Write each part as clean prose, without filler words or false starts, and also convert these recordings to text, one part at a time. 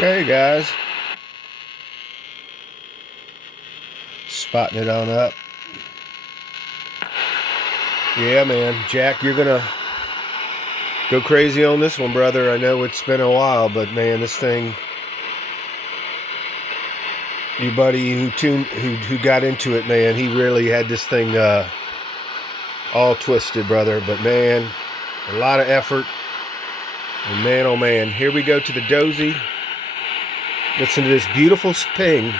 Okay, guys. Spotting it on up. Yeah, man. Jack, you're going to go crazy on this one, brother. I know it's been a while, but man, this thing... Your buddy who got into it, man, he really had this thing all twisted, brother. But man, a lot of effort. And man, oh man, here we go to the dozy. Listen to this beautiful ping.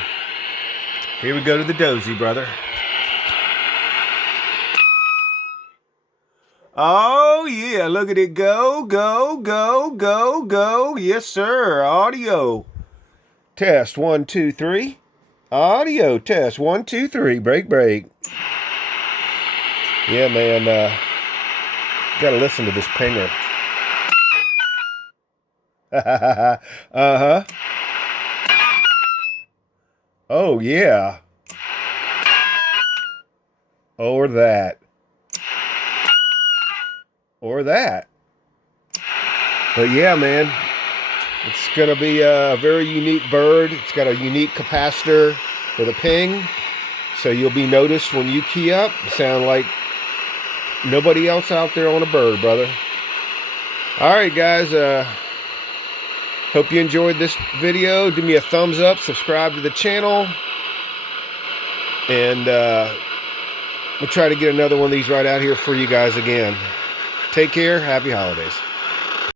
Here we go to the dozy, brother. Oh yeah, look at it go, go, go, go, go. Yes, sir. Audio test 1, 2, 3. Audio test 1, 2, 3. Break, break. Yeah, man. Gotta listen to this pinger. Uh-huh. Oh, yeah. Or that. Or that. But yeah, man. It's going to be a very unique bird. It's got a unique capacitor for the ping. So you'll be noticed when you key up. You sound like nobody else out there on a bird, brother. All right, guys. Hope you enjoyed this video. Give me a thumbs up. Subscribe to the channel. And we'll try to get another one of these right out here for you guys again. Take care. Happy holidays.